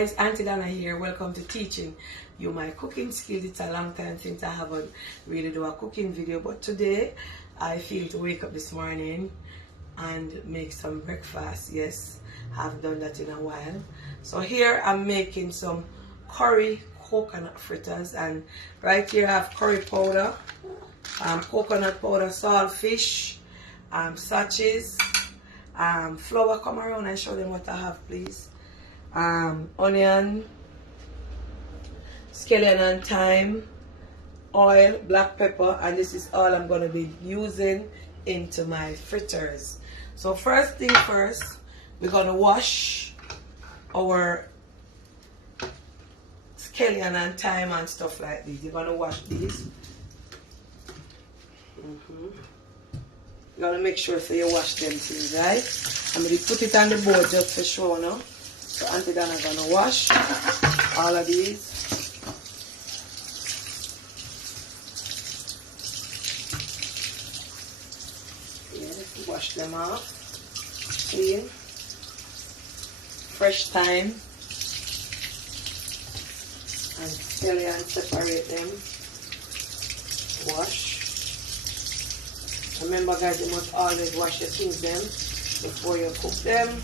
Guys, Auntie Donna here. Welcome to teaching you my cooking skills. It's a long time since I haven't really do a cooking video, but today I feel to wake up this morning and make some breakfast. Yes, I haven't done that in a while. So here I'm making some curry coconut fritters, and right here I have curry powder, coconut powder, salt, fish, sachets, flour. Come around and show them what I have, please. Onion, scallion and thyme, oil, black pepper, and this is all I'm going to be using into my fritters. So first thing first, we're going to wash our scallion and thyme and stuff like this. You're going to wash these. You're going to make sure so you wash them too, right? I'm going to put it on the board just for show now. So Auntie Donna gonna wash all of these. Yes, wash them off. Clean. Fresh thyme. And scallion, separate them. Wash. Remember guys, you must always wash your things them before you cook them.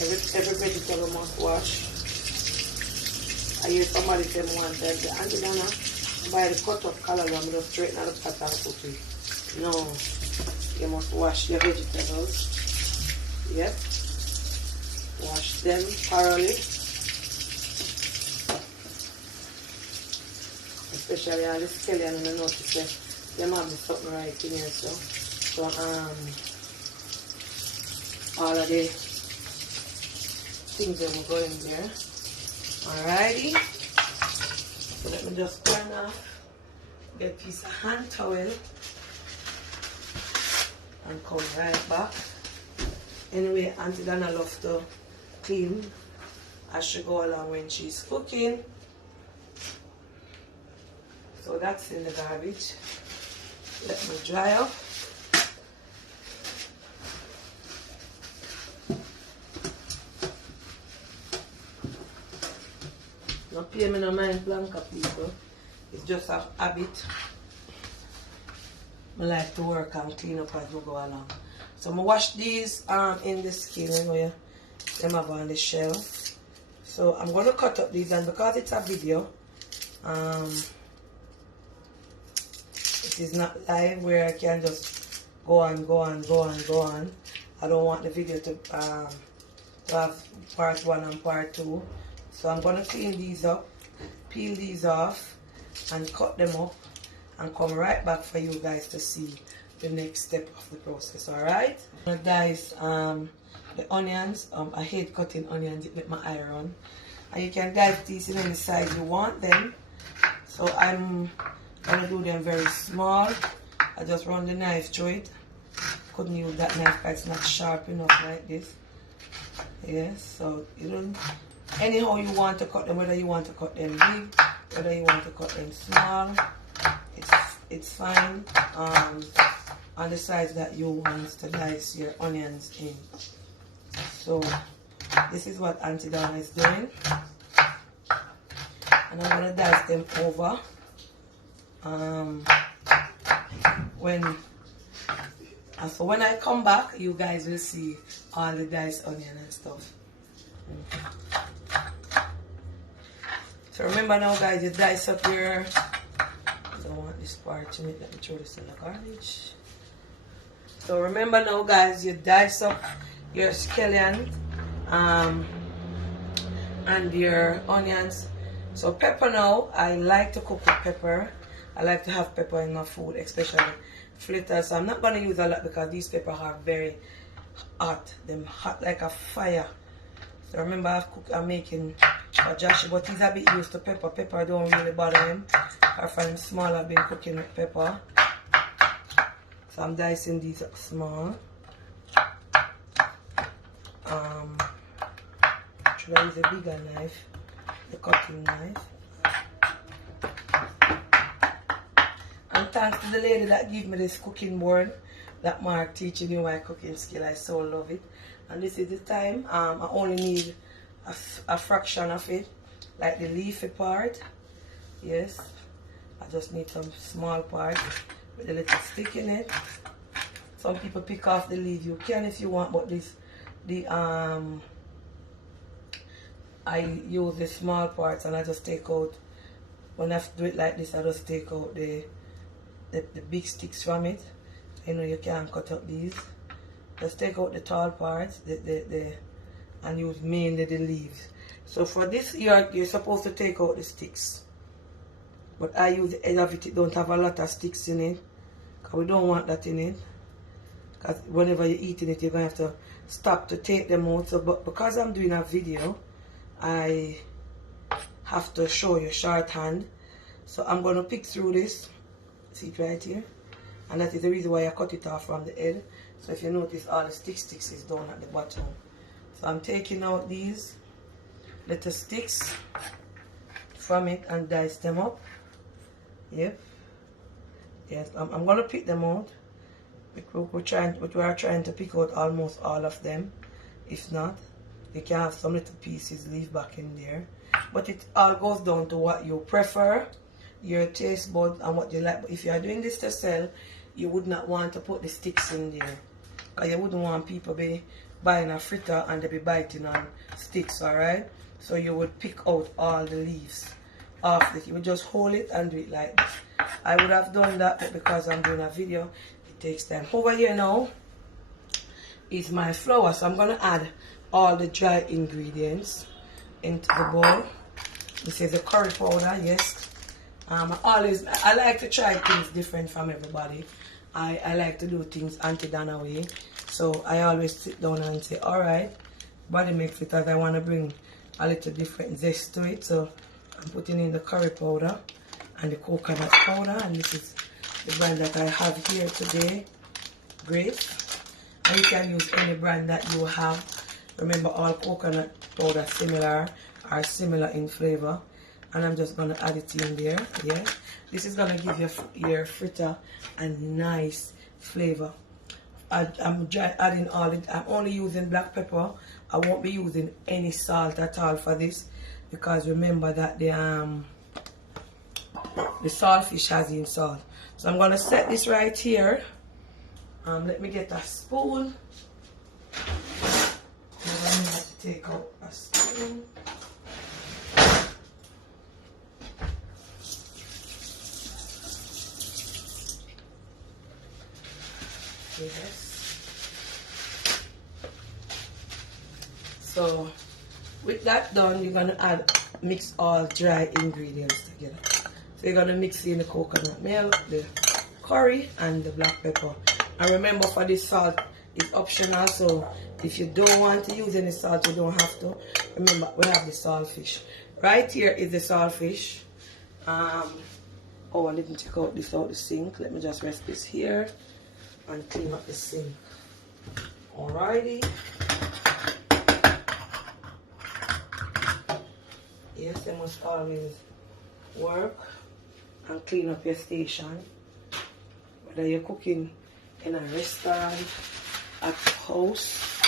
Every vegetable must wash. I hear somebody say one time, Auntie Donna, buy the cut of color, I'm going to straighten out the pot and cook it. No, you must wash your vegetables. Yep. Wash them thoroughly. Especially all the scallion, and I notice that them have something right in here. So all of the things that will go in there. Alrighty. So let me just turn off, get a piece of hand towel and come right back. Anyway, Auntie Donna loves to clean as she go along when she's cooking. So that's in the garbage. Let me dry up. No pay me no mind blanca, people. It's just a habit. I like to work and clean up as we go along. So I wash these in the skin, you know, them have on the shell. So I'm going to cut up these, and because it's a video, it is not live where I can just go on. I don't want the video to have part 1 and part 2. So I'm going to clean these up, peel these off, and cut them up, and come right back for you guys to see the next step of the process, alright? Guys, the onions, I hate cutting onions with my iron. And you can dice these in any size you want them. So I'm going to do them very small. I just run the knife through it. Couldn't use that knife because it's not sharp enough like this. Yes, so you don't... Anyhow you want to cut them, whether you want to cut them big, whether you want to cut them small, it's fine. On the size that you want to dice your onions in. So this is what Auntie Donna is doing, and I'm gonna dice them over. So when I come back, you guys will see all the diced onion and stuff. So remember now guys, you dice up your, I don't want this part to make, let me throw this in the garbage. So remember now guys, you dice up your scallion and your onions. So pepper now, I like to cook with pepper. I like to have pepper in my food, especially fritters. So I'm not going to use a lot because these peppers are very hot. They're hot like a fire. So remember I'm making for Josh, but he's a bit used to pepper. Pepper don't really bother him. I find him small, I've been cooking with pepper. So I'm dicing these up small. Should I use a bigger knife? The cutting knife. And thanks to the lady that gave me this cooking board that Mark teaching me my cooking skill. I so love it. And this is the time. I only need a fraction of it, like the leafy part. Yes, I just need some small part with a little stick in it. Some people pick off the leaf. You can if you want, but I use the small parts and I just take out. When I do it like this, I just take out the big sticks from it. You know, you can't cut up these. Just take out the tall parts, and use mainly the leaves. So for this, you're supposed to take out the sticks. But I use the edge of it. It don't have a lot of sticks in it, because we don't want that in it. Because whenever you're eating it, you're going to have to stop to take them out. So, but because I'm doing a video, I have to show you shorthand. So I'm going to pick through this. See it right here? And that is the reason why I cut it off from the head. So if you notice, all the sticks is down at the bottom. So I'm taking out these little sticks from it and dice them up. Yep. Yes, I'm going to pick them out. We are trying to pick out almost all of them. If not, you can have some little pieces leave back in there. But it all goes down to what you prefer, your taste buds, and what you like. But if you are doing this to sell, you would not want to put the sticks in there, because you wouldn't want people be buying a fritter and they be biting on sticks. Alright, so you would pick out all the leaves off it. You would just hold it and do it like this. I would have done that, but because I'm doing a video, it takes time. Over here now is my flour, so I'm going to add all the dry ingredients into the bowl. This is the curry powder. Yes, I like to try things different from everybody. I like to do things Auntie Donna way. So I always sit down and say, alright, body makes it, as I want to bring a little different zest to it. So I'm putting in the curry powder and the coconut powder, and this is the brand that I have here today, Grace. And you can use any brand that you have. Remember, all coconut powder are similar in flavor. And I'm just going to add it in there. Yeah, this is going to give your fritter a nice flavor. I'm adding all it. I'm only using black pepper. I won't be using any salt at all for this, because remember that the saltfish has in salt. So I'm going to set this right here. Let me get a spoon. I'm going to have to take out a spoon. Yes. So with that done, you're gonna mix all dry ingredients together. So you're gonna mix in the coconut milk, the curry, and the black pepper. And remember, for this salt, it's optional. So if you don't want to use any salt, you don't have to. Remember, we have the saltfish. Right here is the saltfish. Oh, I didn't take out this out the sink. Let me just rest this here and clean up the sink. Alrighty. Yes, you must always work and clean up your station. Whether you're cooking in a restaurant, at the house,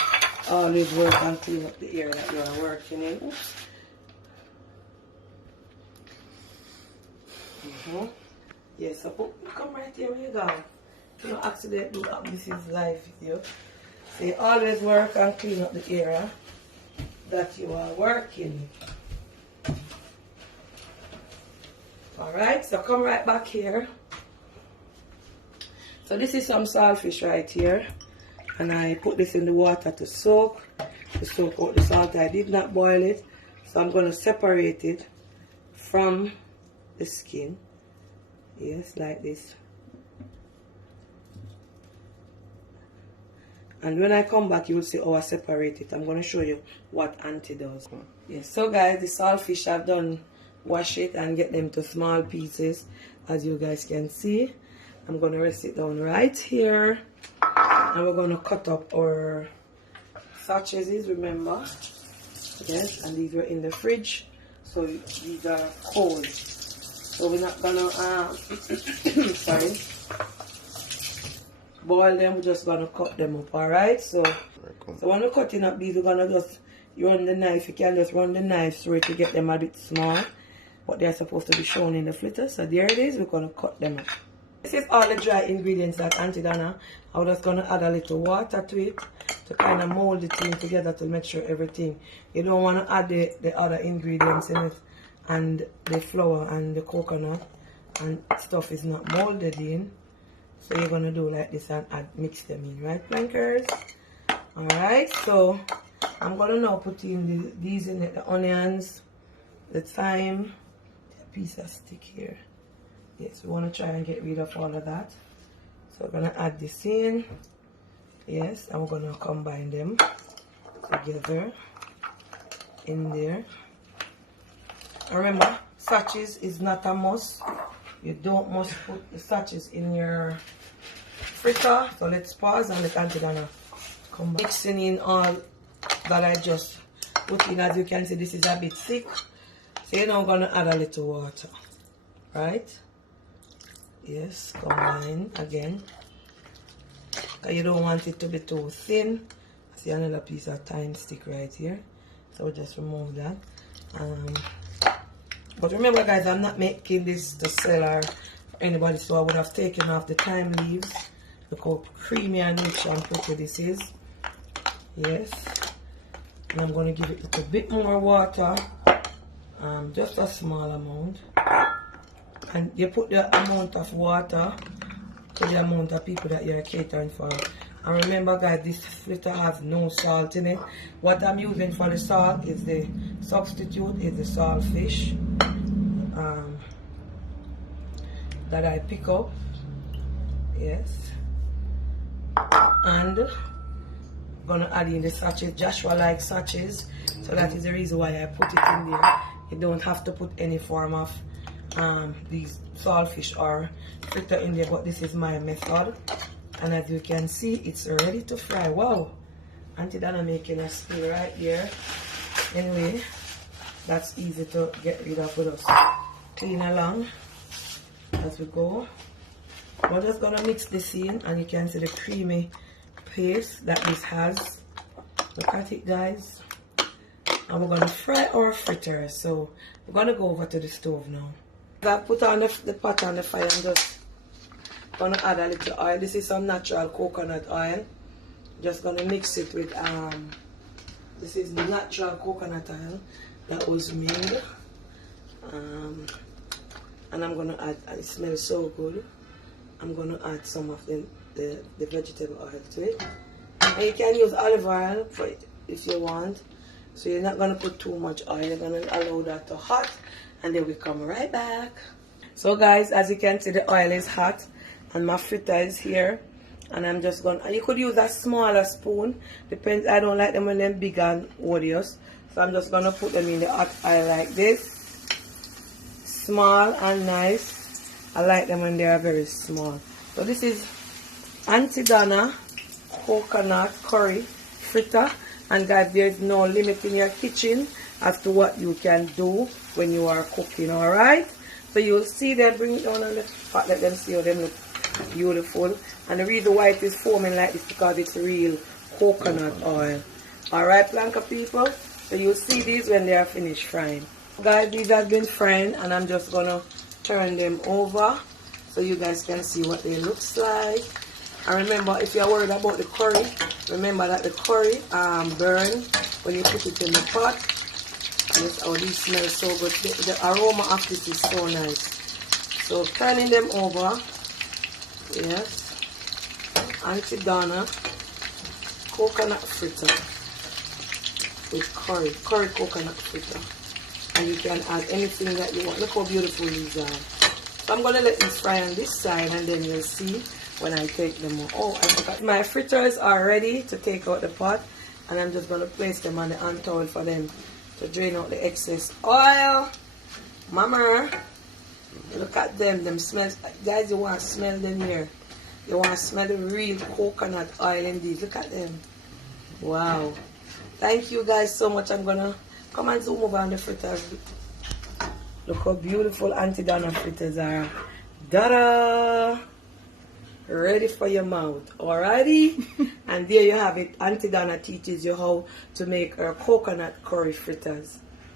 always work and clean up the area that you are working in. Oops. Yes, so come right here where you go. You don't accidentally do that. This is live video. So you always work and clean up the area that you are working. Alright, so come right back here. So this is some saltfish right here. And I put this in the water to soak out the salt. I did not boil it. So I'm going to separate it from the skin. Yes, like this. And when I come back, you will see how I separate it. I'm going to show you what Auntie does. Yes, so guys, the saltfish I've done, wash it and get them to small pieces, as you guys can see. I'm going to rest it down right here. And we're going to cut up our sausages, remember. Yes, and these were in the fridge. So these are cold. So we're not going to, sorry, boil them. We're just going to cut them up, alright? So when we're cutting up these, we're going to just you run the knife, you can just run the knife through it to get them a bit small. But they're supposed to be shown in the fritter. So there it is, we're going to cut them up. This is all the dry ingredients that Auntie Donna. I'm just going to add a little water to it to kind of mold the thing together to make sure everything. You don't want to add the other ingredients in it and the flour and the coconut and stuff is not molded in. So you're going to do like this and mix them in, right, plankers? Alright, so I'm going to now put in these in it, the onions, the thyme, a piece of stick here. Yes, we want to try and get rid of all of that. So we're going to add this in. Yes, and we're going to combine them together in there. And remember, sachets is not a must. You don't must put the sachets in your fritter. So let's pause and let Auntie Donna come back. Mixing in all that I just put in. As you can see, this is a bit thick. So you're now going to add a little water. Right? Yes, combine again. You don't want it to be too thin. I see another piece of thyme stick right here. So we'll just remove that. But remember guys, I'm not making this to sell or for anybody, so I would have taken off the thyme leaves. Look how creamy and rich and pretty this is. Yes. And I'm going to give it a bit more water. Just a small amount. And you put the amount of water to the amount of people that you're catering for. And remember guys, this fritter has no salt in it. What I'm using for the salt is the substitute is the saltfish that I pick up. Yes. And I'm gonna add in the sachets. Joshua likes sachets, so that is the reason why I put it in there. You don't have to put any form of these saltfish or fritter in there, but this is my method. And as you can see, it's ready to fry. Wow, Auntie Donna making a spill right there. Anyway, that's easy to get rid of. With us clean along as we go. We're just gonna mix this in, and you can see the creamy paste that this has. Look at it guys. And we're gonna fry our fritters. So we're gonna go over to the stove now. I put on the pot on the fire and just gonna add a little oil. This is some natural coconut oil. Just gonna mix it with this is natural coconut oil that was made. And I'm gonna add, and it smells so good, I'm gonna add some of the vegetable oil to it. And you can use olive oil for it if you want. So you're not gonna put too much oil, you're gonna allow that to hot, and then we come right back. So guys, as you can see, the oil is hot and my fritter is here, and I'm just gonna, you could use a smaller spoon, depends. I don't like them when they're big and odious, so I'm just gonna put them in the hot oil like this, small and nice. I like them when they are very small. So this is Auntie Donna coconut curry fritter. And guys, there's no limit in your kitchen as to what you can do when you are cooking, alright? So you'll see them, bring it down on the pot, let them see how them look beautiful. And the reason why it is foaming like this because it's real coconut oil. Alright, planka people? So you'll see these when they are finished frying. Guys, these have been frying, and I'm just gonna turn them over so you guys can see what they looks like. And remember, if you're worried about the curry, remember that the curry burn when you put it in the pot. Yes, oh, these smell so good. The aroma of this is so nice. So turning them over. Yes. Auntie Donna coconut fritter with curry coconut fritter. And you can add anything that you want. Look how beautiful these are. So I'm going to let these fry on this side, and then you'll see when I take them out. Oh, I forgot. My fritters are ready to take out the pot, and I'm just going to place them on the hand towel for them to drain out the excess oil. Mama, look at them. Them smells. Guys, you want to smell them here. You want to smell the real coconut oil in these. Look at them. Wow. Thank you guys so much. I'm going to come and zoom over on the fritters. Look how beautiful Auntie Donna fritters are. Da-da! ready for your mouth. Alrighty? And there you have it. Auntie Donna teaches you how to make her coconut curry fritters.